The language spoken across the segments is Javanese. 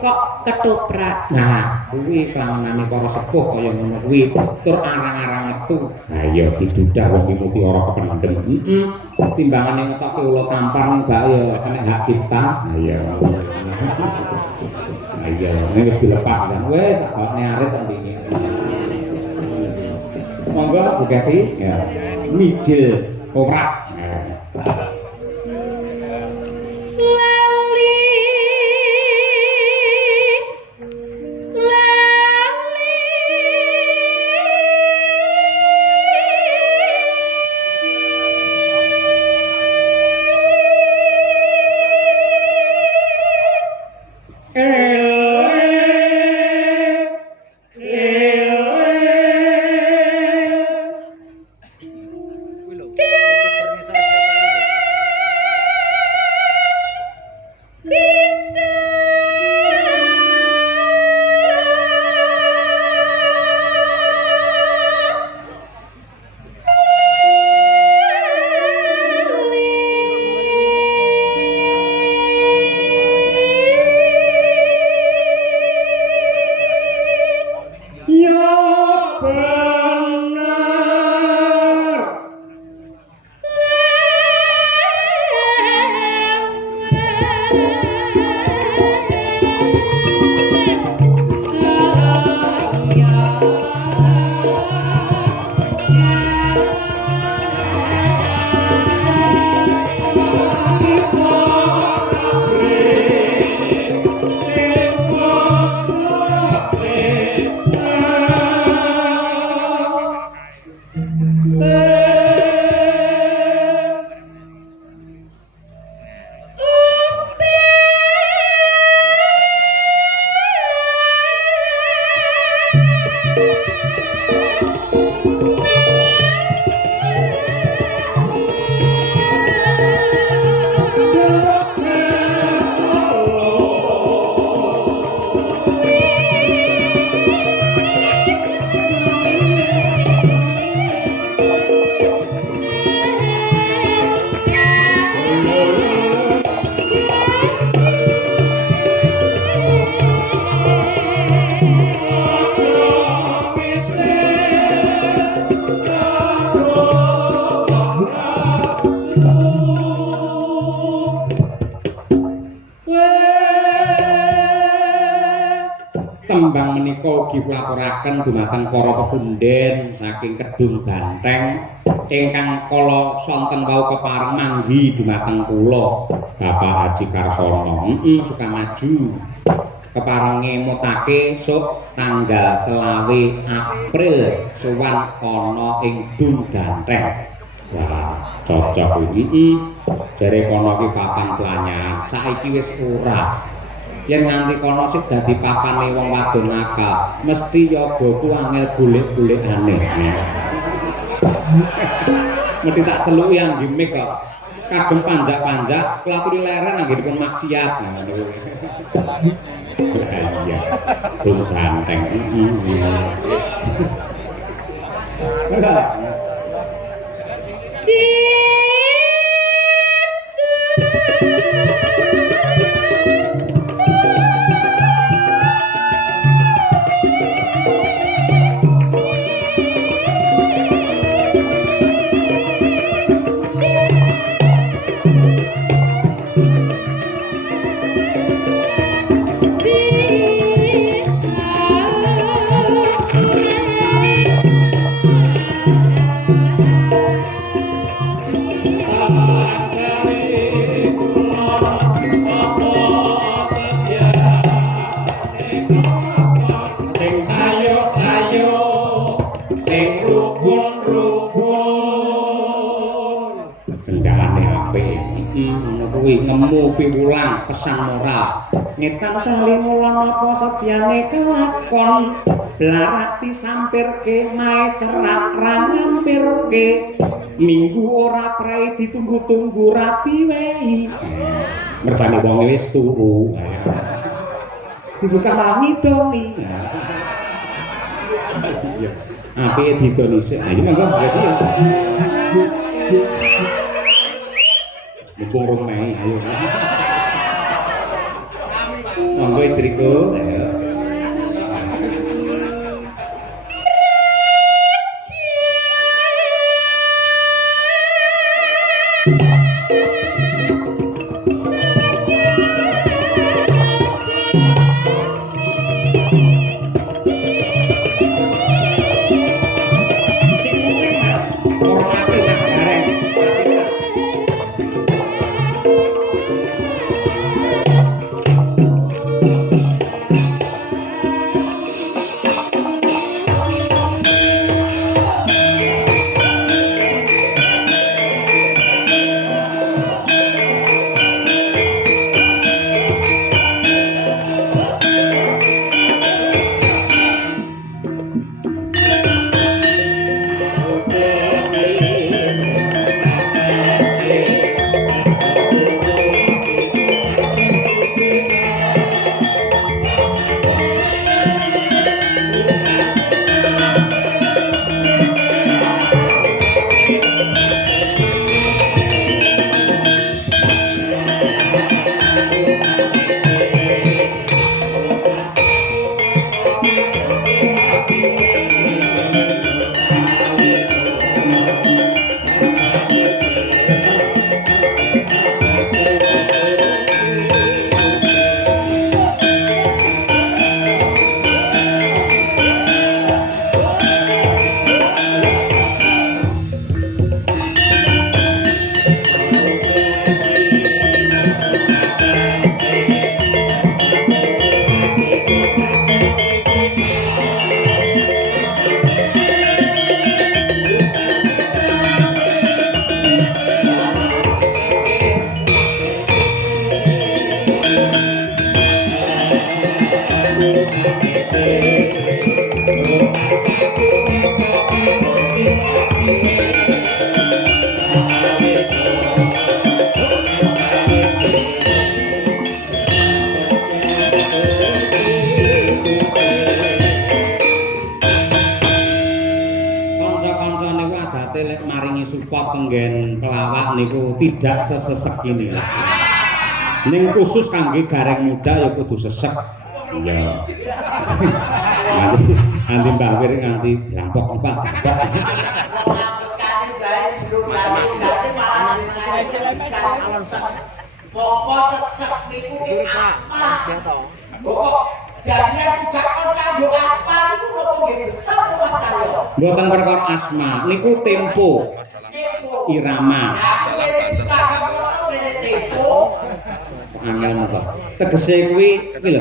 kok ketoprak. Nah, kuwi kelawanane para sepuh kaya ngono kuwi tur arang-arang metu. Ha iya didudah wong iki mutiara kependhem. Timbangane ngetokke ula tampar mbak ya kena hak cipta. Ha iya. Ha iya, wis dilepas jan. Wis tak bakne arit tak ndingi. Monggo Bu Kesi, ya. Mijil ora. Tembang menika ugi kulaturaken dumateng para pepunden saking Kedung Banteng ingkang kala sonten wau kepareng manggi dumateng kula Bapak Haji Karsono. Sukamaju kepareng ngemutake sok tanggal 20 April sowan ana ing Dung Banteng. Wah, cocok iki. Jare kono iki papan pelanyan, saiki wis ora. Yen nganti kono sik dadi papane wong wadon nakal, mesti yogaku angel golek-golekane. Mesti tak celuki yang gimik kok. Kagem panjak-panjak, kulaturi leren anggenipun maksiat. Nah, niku. Iya. Dung Banteng. Nemu piwulang pesan moral ngetan kali mulan apa sedyane kelakon blarati sampirke mae cerak ra ngampirke minggu ora prei ditunggu-tunggu ra diwehi mertane wong wis turu dibuka malah ngidoni apike didoni sik ayo monggo guys ya mumpung rong Mei ayo Monggo istriku. Ayo. Tidak sesesek ini lah. Ning khusus kangge gareng muda ya kudu sesek. Iya. Nanti Mbak Wir nganti rampok empat. Pokok sesek niku ki asma. Pokok jadian juga kon kanggo asma niku napa nggih betul Mas Karyo? Mboten perkara asma, niku tempo. Irama. Angel napa? Tegese kuwi iki lho.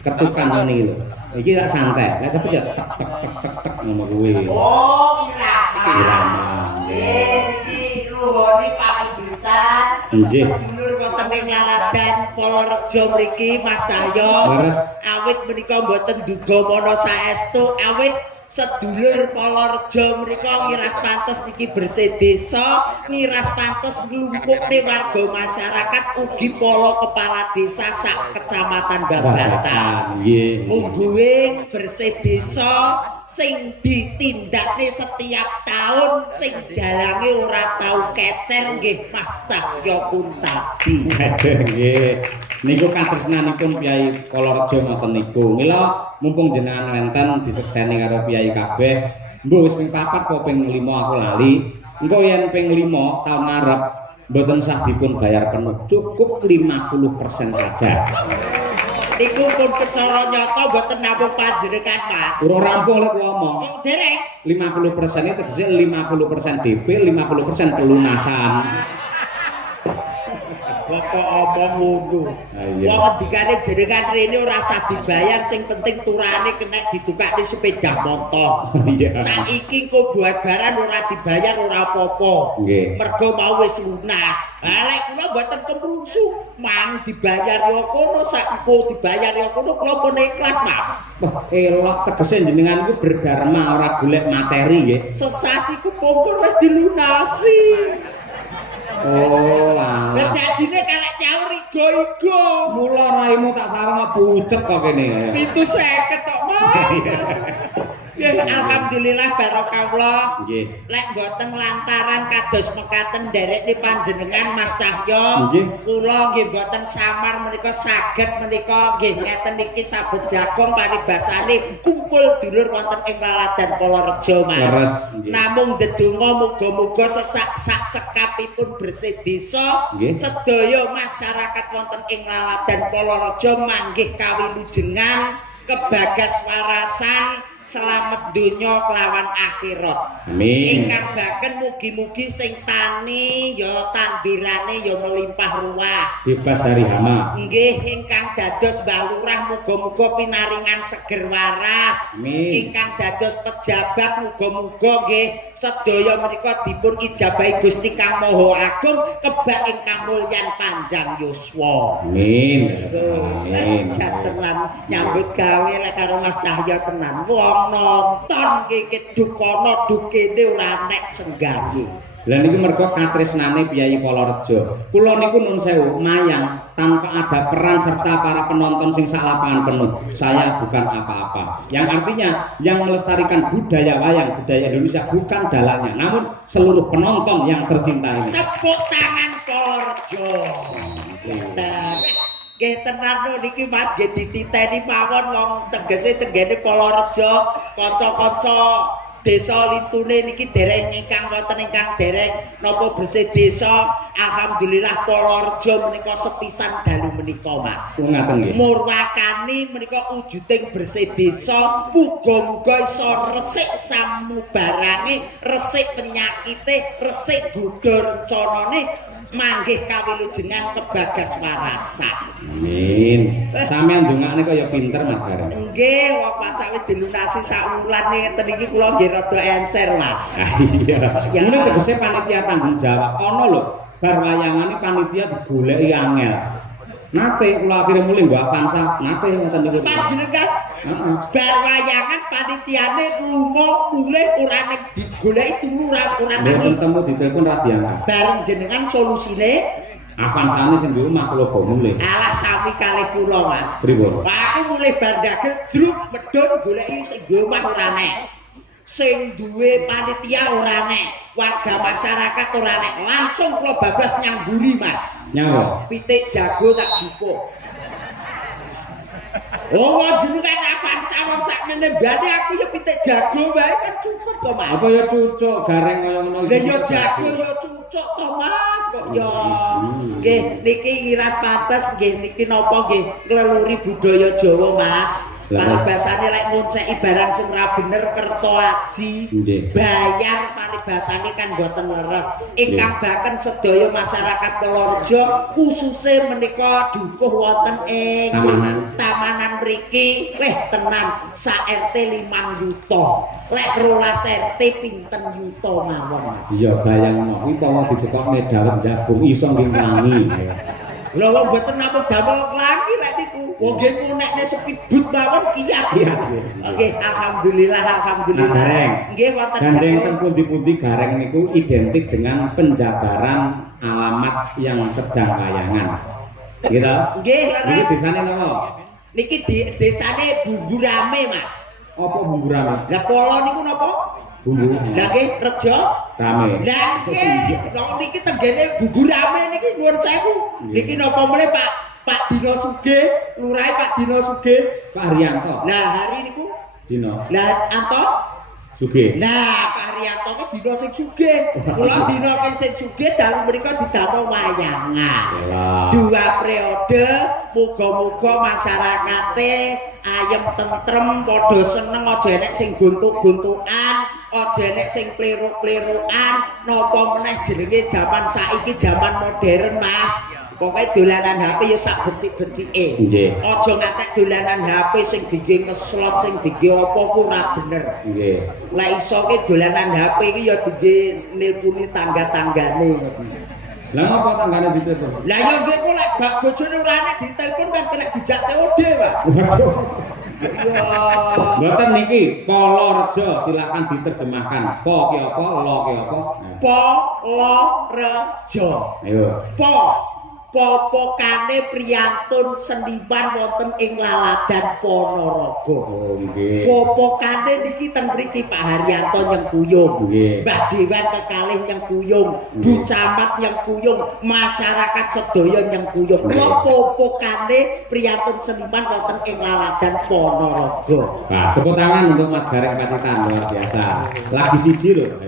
Ketukan ngene lho. Iki tak santai. Lah cepet ya tek tek tek tek tek ngono kuwi. Oh, irama. Irama. Iki ruhone pambitan. Nggih. Sedulur wonten ing Laladan Polorejo mriki Mas Cahyo. Leres. Awit menika mboten duga mana saestu awit sedulur Polorejo mrika ngiras pantes iki bersih desa, ngiras pantes nglumpukne warga masyarakat ugi para kepala desa sak kecamatan Babatan. Nggih. Mungguing bersih desa sing ditindakne setiap tahun sing dalange ora tau kecer nggih Mas Cahyo Kuntabi. Nggih. Niku katresnanipun Kyai Polorejo ngoten niku. Mila mumpung jenengan wenten disekseni karo Kyai kabeh, mbuh wis ping 4 apa ping 5 aku lali. Engko yen ping 5 taun ngarep mboten sah dipun bayar penuh, cukup 50% saja. Niku pun kecara nyata mboten namung panjenengan Mas. Ora rampung lek kula omong. Oh, dereng. 50% itu tegese 50% DP, 50% pelunasan. Kok omong ngono. Iya. Wong ngendikane jenengan rene ora usah dibayar, sing penting turane kena ditukake sepeda motor. Iya. Saiki kok buat barang ora dibayar ora apa-apa. Nggih. Mergo mau wis lunas. Lah lek kula mboten kemrungsu, mang dibayar ya kono, saiki dibayar ya kono kula pun ikhlas, Mas. Wah, elok tegese jenengan iku berdharma ora golek materi nggih. Sesasi kepungkur wis dilunasi. Oh, lah. Lah dadine kalek nyaur igo-igo. Mula raimu tak sareng bucek kok kene. 750 tok, Mas. Alhamdulillah barokahullah. Nggih. Lek mboten lantaran kados mekaten nderekne panjenengan Mas Cahyo, Nggih. kula nggih mboten samar menika saged menika nggih ngeten iki sabet jagung paribasane kumpul dulur wonten ing Laladan Polorejo Mas. Leres, nggih. Namung ndedonga muga-muga sak cekapipun bersih desa Nggih. sedaya masyarakat wonten ing Laladan Polorejo manggih kawilujengan kebagas warasan selamat donya kelawan akhirat. Amin. Ingkang baken mugi-mugi sing tani ya tandirane ya melimpah ruah. Bebas dari hama. Nggih ingkang dados Mbah Lurah muga-muga pinaringan seger waras. Amin. Ingkang dados pejabat muga-muga nggih sedaya menika dipun ijabahi Gusti Kang Maha Agung kebak ingkang mulyan panjang yuswa. Amin. Amin. Jatenan nyambut gawe lek karo Mas Cahyo tenan. Wong nonton iki dukono dukene ora nek senggawe. Lah niki mergo katresnane Piyayi Polorejo. Kula niku nun sewu mayang tanpa ada peran serta para penonton sing sak lapangan penuh. Saya bukan apa-apa. Yang artinya yang melestarikan budaya wayang, budaya Indonesia bukan dalannya, namun seluruh penonton yang tercinta ini. Tepuk tangan Polorejo. Nggih tenan niki Mas nggih dititeni mawon wong tegese tenggene Polorejo, kanca-kanca desa lintune niki dereng ingkang wonten ingkang dereng napa bersih desa. Alhamdulillah Polorejo menika sepisan dalu menika Mas. Ngaten nggih. Murwakani menika wujuding bersih desa, muga-muga iso resik samubarange, resik penyakite, resik godha rencanane manggih kawilujengan kebagas warasan. Amin. Sampeyan ndongakne kaya pinter Mas Gareng. Nggih, wong pacak wis dilunasi sak wulan ngeten iki kula nggih rada encer, Mas. Ah iya. Ya. Ini tegese panitia tanggung jawab. Ana lho, bar wayangane panitia digoleki angel. Nate kula akhire mulih mbok Avanza, nate ngoten niku. Panjenengan Heeh. bar wayangan panitiane lunga mulih ora nek digoleki turu ora Nek tangi. ketemu ditelepon ra diangkat. Bareng jenengan solusine Avanzane sing duwe mah kula go mulih. alah sami kalih kula, Mas. Pripun? Aku mulih bar dagel jruk medhun goleki sing duwe omah ora nek. Sing duwe panitia ora nek, warga masyarakat ora nek. Langsung kula bablas nyamburi, Mas. Nyawa. Pitik jago tak jupuk. Oh, jenengan Avanza wong sakmene mbane aku ya pitik jago wae kan cukup to, Mas. Apa ya cucuk gareng kaya ngono Lah ya jago ya cucuk to, Mas. Kok ya. Nggih, niki ngiras pates nggih niki napa nggih ngleluri budaya Jawa, Mas. Paribasane lek ngonceki barang sing ora bener kerto aji. Nggih. Bayar paribasane kan boten leres. Ingkang baken sedaya masyarakat Polorejo khususnya menika dukuh wonten ing tamanan mriki. Weh tenan sak RT 5 yuta. Lek 12 RT pinten yuta mawon, Mas. Iya bayangno kuwi tawa didekokne dawet jagung iso ngimbangi. Lha wong mboten namung damel klangi lek niku. Wong nggih ngunekne speedboat mawon kiyat. Oke, alhamdulillah alhamdulillah. Mas Gareng. Nggih wonten Gandeng dapur. ten pundi-pundi gareng niku identik dengan penjabaran alamat yang sedang wayangan. Gitu. Nggih, Iki leres. desane napa? Niki desane Bumbu Rame, Mas. Apa bumbu rame? Lah Polo niku napa? Bumbu Lah nggih Rejo. rame. Lah nggih, niki tenggene Bumbu Rame niki nuwun sewu. Niki napa meneh Pak Dino Sugih, Lurahe Pak Dino Sugih. Pak Haryanto. Lah hari niku. Dino Lah Anto. Sugih. Nah, Pak Haryanto ki dina sing sugih. Kula dina sing sugih dalu mriku didamel wayangan. Yalah. 2 periode, muga-muga masyarakate ayem tentrem, padha seneng, aja enek sing gontuk-gontukan, aja enek sing pliruk-plirukan, napa meneh jenenge jaman saiki jaman modern, Mas. Pokoke dolanan HP ya sak becik-becike. Nggih. Aja ngatek dolanan HP sing dingge ngeslot, sing dingge apa ku ora bener. Nggih. Lah iso ke dolanan HP iki ya dingge nilpuni tangga-tanggane. Lah ngapa tanggane ditelepon? Lah ya nggih kok lek bak bojone ora nek ditelepon kan kena dijak COD, Pak. Waduh. Ya. Mboten niki Polorejo silakan diterjemahkan. Po ki apa, lo ki apa? Polorejo. Ayo. Po popokane priyantun seniman wonten ing Laladan Ponorogo. Oh nggih. Popokane niki teng mriki Pak Haryanto nyengkuyung. Nggih. Mbah Dewan kekalih nyengkuyung, Bu Camat nyengkuyung, masyarakat sedaya nyengkuyung. Kula popokane priyantun seniman wonten ing Laladan Ponorogo. Nah, tepuk tangan untuk Mas Gareng Pacitan luar biasa. Lagi siji lho.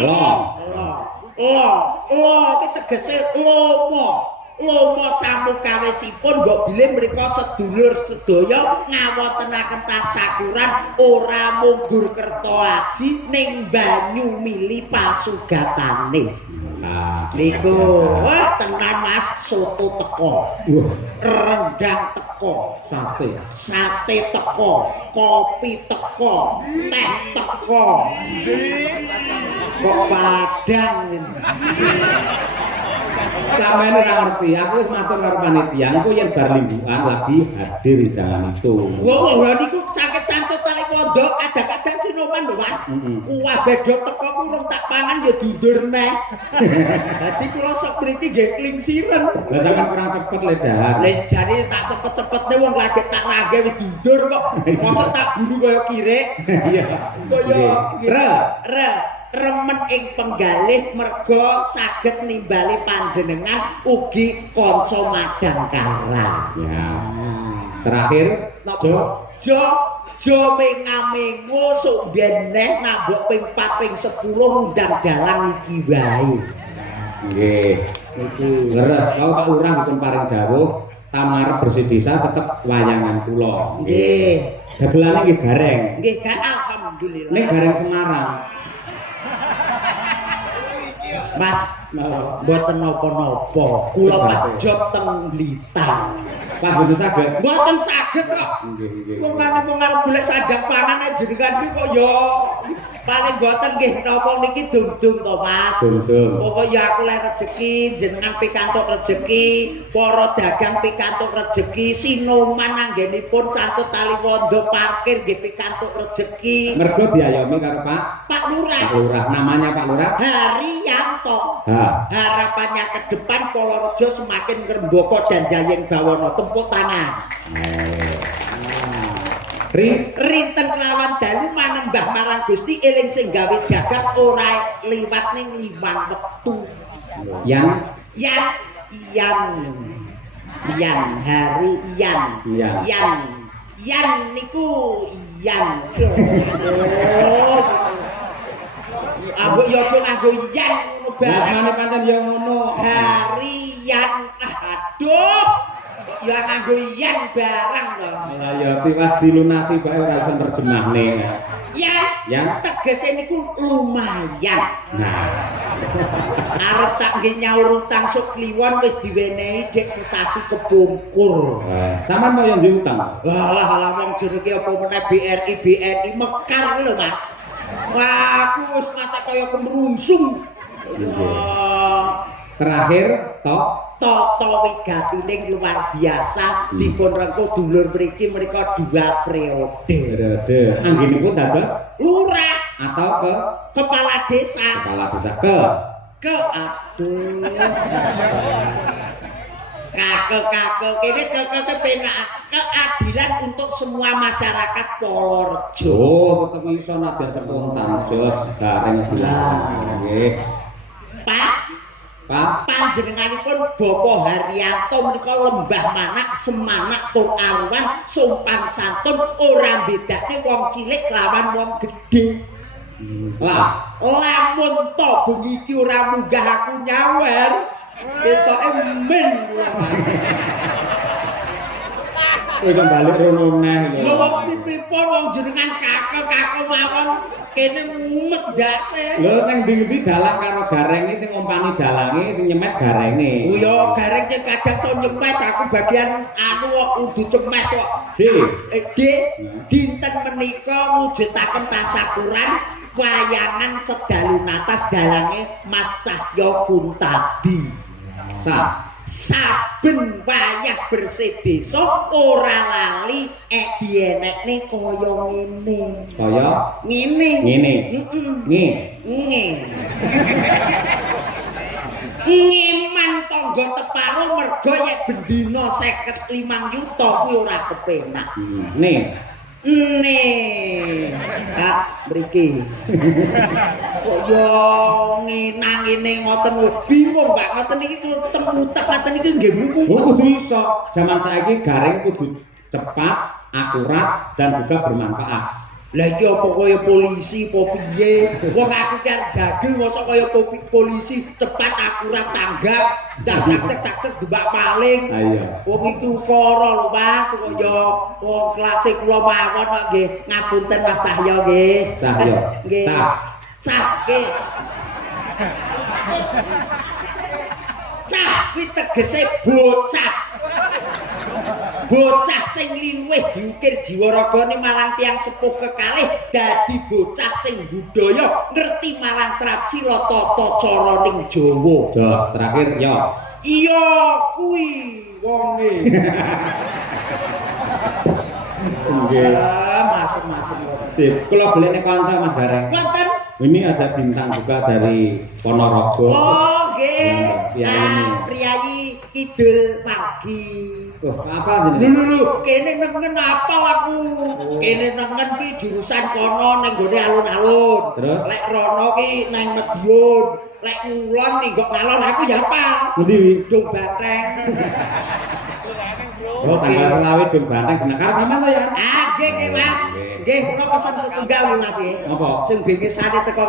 Lo. Iki tegese lomo samukawesipun mbok bilih mriku sedulur sedaya ngawontenaken tasyakuran ora munggur kerto aji ning banyu mili pasugatane. Nah, Niku wah tenan Mas soto teko. Rendang teko, sate teko, kopi teko, teh teko. Kok padang ini. sampeyan ora ngerti, aku wis matur karo panitia, engko yen bar lingkungan lagi hadir di dalam itu. Wah, niku sakit cantut tali pondok, kadang-kadang sinoman lho Mas. Kuah bedo teko kurang tak pangan ya dundur neh. Dadi kula sepriti nggih klingsiren. Lah sampeyan kurang cepet le dalan. Lah jane tak cepet-cepetne wong lagi tak nagih wis dundur kok. Mosok tak guru kaya kirek. Iya. Kaya remen ing penggalih merga saged nimbali panjenengan ugi kanca madang karang. Ya. Terakhir, Jo mengamengo sok beneh nambok ping 4 ping 10 undang dalang iki wae. nggih. Iki Leres kalau Pak Lurah dipun paring dawuh tamarep bersih desa tetep wayangan kula. nggih. Dagelane nggih gareng. Nggih kan alhamdulillah. Ning gareng Semarang. Mas, mboten napa-napa. Kula pas job teng Blitar. Pak boten saged. Mboten saged kok. Nggih. Wong arep golek sandang pangan ae jenengan iki kok ya paling mboten nggih napa niki dung-dung to Mas. Dung-dung. Pokoke ya aku lek rezeki jenengan pikantuk rezeki, para dagang pikantuk rezeki, sinoman anggenipun cantut tali wondo parkir nggih pikantuk rezeki. Mergo diayomi karo Pak Lurah. Pak Lurah. Namanya Pak Lurah? Haryanto. Ha. Harapannya ke depan Polorejo semakin ngrembaka dan jayeng bawana. Tepuk tangan. Rinten kelawan dalu manembah marang Gusti eling sing gawe jagat ora liwat ning limang wektu. Yang hari Yan niku Yan. Oh. Ambek yo aja nganggo Yan ngono bareng. Mana pancen yo ngono. Harian. Aduh. Ya nganggo Yan barang to. Lah ya tiwas dilunasi bae ora iso nerjemahne. Yan tegese niku lumayan. Nah, Arep tak nggih nyaur utang sok kliwon wis diwenehi dek sesasi kepungkur. sampean mau yang diutang. Alah wong jenenge apa meneh BRI mekar lho Mas. Wah, aku wis mata kaya kemrungsung. Terakhir Toto wigatining luar biasa dipun rengkuh dulur mriki menika 2 periode. Anggenipun dados Lurah atau kepala desa. ke Aduh. Kakek kene kepenak keadilan untuk semua masyarakat Polorejo. Oh, tetep iso nadyan spontan jos gareng nggih. Pak Panjenenganipun Bapak Haryanto menika lembah manak semanak tur aruan sopan santun ora bedake wong cilik lawan wong gedhe. Lamun to bengi iki ora munggah aku nyawer ketoke men kowe balik rono neh lho wong pipipun wong jenengan kakek mawon kene mumet ndase. Lho nang ndi-ndi dalang karo garenge sing ngompani dalange sing nyemes garenge. Oh ya gareng sing kadang so nyemes aku bagian anu kok kudu cemes kok. Dinten menika mujudaken tasyakuran wayangan sedalu natas dalange Mas Cahyo Kuntadi. Saben wayah bersih desa ora lali dienekne kaya ngene. Kaya ngene. Ngeman to tangga teparo mergo yen bendina 55 yuta kuwi ora kepenak. Nih. Kak mriki. Kok yo ngene ngoten bingung Pak, ngoten iki kulo temutek ngoten iki nggih mluku. Oh, kudu iso. Zaman saiki garing kudu cepat, akurat dan juga bermanfaat. Lah iki apa kaya polisi apa piye? Wong aku kan dagel mosok kaya polisi cepat akurat tanggap, cak debak paling. Iya. Wong iki ukara lho Mas, kaya wong klase kula mawon kok nggih. Ngapunten Mas Cahya nggih. Cahya. Nggih. Cah nggih. Cah kuwi tegese bocah. Bocah sing linwih diukir jiwa ragane marang tiyang sepuh kekalih dadi bocah sing budaya ngerti marang tracila tata caraning Jawa. Jos terakhir yo. Iya kuwi wonge. Nggih. Masem-masem. Sip, kula golekne kanca Mas Gareng. Wonten? Ini ada bintang juga dari Ponorogo. Oh, nggih. Priyayi. Priyayi Kidul Pagi. Oh, apa jenenge? Lho, kene nengen apal aku. Kene nengen ki jurusan kono ning gone alun-alun. Terus? Lek rono ki nang Madiun. Lek ngulon ning kok ngalon aku ya apal. Ngendi wi? Dung Banteng. Oh, tanggal selawe Dung Banteng bener karo sampean to ya? Ah, nggih Mas. Nggih, kula pesen setunggal Mas nggih. Apa? Sing bingesane teko